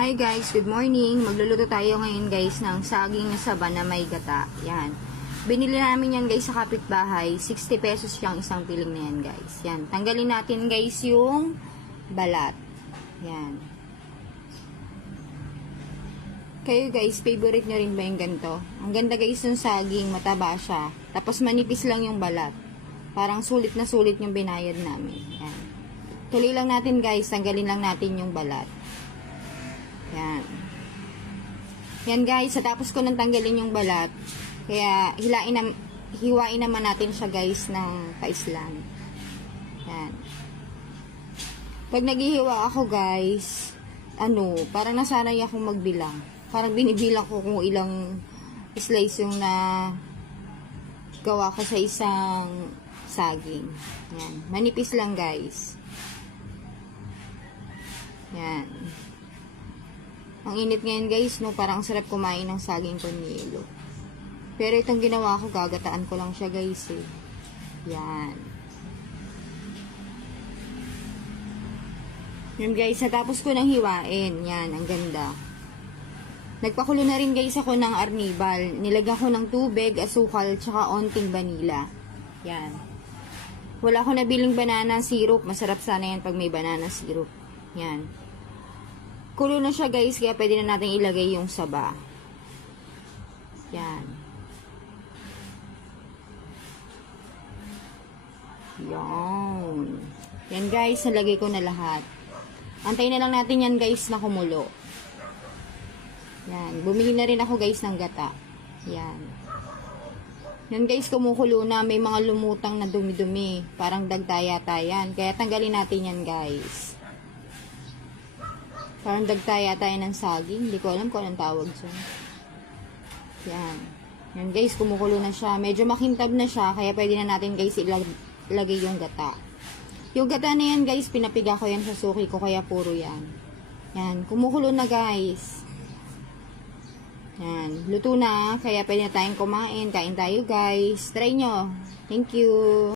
Hi guys, good morning. Magluluto tayo ngayon guys ng saging na saba na may gata. Yan. Binili namin yan guys sa kapitbahay. 60 pesos yung isang piling na yan guys. Yan. Tanggalin natin guys yung balat. Yan. Kayo guys, favorite nyo rin ba yung ganito? Ang ganda guys ng saging, mataba siya. Tapos manipis lang yung balat. Parang sulit na sulit yung binayad namin. Yan. Tuloy lang natin guys, tanggalin lang natin yung balat. Yan. Yan guys, tapos ko nang tanggalin yung balat. Kaya hiwain naman natin siya guys ng paislan. Yan. Pag naghihiwa ako guys, parang nasanay akong magbilang. Parang binibilang ko kung ilang slice yung na gawa ko sa isang saging. Yan. Manipis lang guys. Yan. Ang init ngayon guys, no, parang sarap kumain ng saging con yelo. Pero itong ginawa ko, gagataan ko lang siya guys eh. Yan. Yan guys, natapos ko nang hiwain. Yan, ang ganda. Nagpakulo na rin guys ako ng arnibal. Nilagyan ko ng tubig, asukal, tsaka onting vanilla. Yan. Wala ko nabiling banana syrup. Masarap sana yan pag may banana syrup. Yan. Kulo na siya guys, kaya pwede na natin ilagay yung saba. Yan. Yan. Yan guys, nalagay ko na lahat. Antayin na lang natin yan guys na kumulo. Yan. Bumili na rin ako guys ng gata. Yan. Yan guys, kumukulo na. May mga lumutang na dumi-dumi. Parang dagtayata yan. Kaya tanggalin natin yan guys. Parang dagtaya tayo ng saging. Hindi ko alam kung anong tawag dyan. Yan. Yan guys, kumukulo na siya. Medyo makintab na siya. Kaya pwede na natin guys ilagay yung gata. Yung gata na yan guys, pinapiga ko yan sa suki ko. Kaya puro yan. Yan. Kumukulo na guys. Yan. Luto na. Kaya pwede na tayong kumain. Kain tayo guys. Try nyo. Thank you.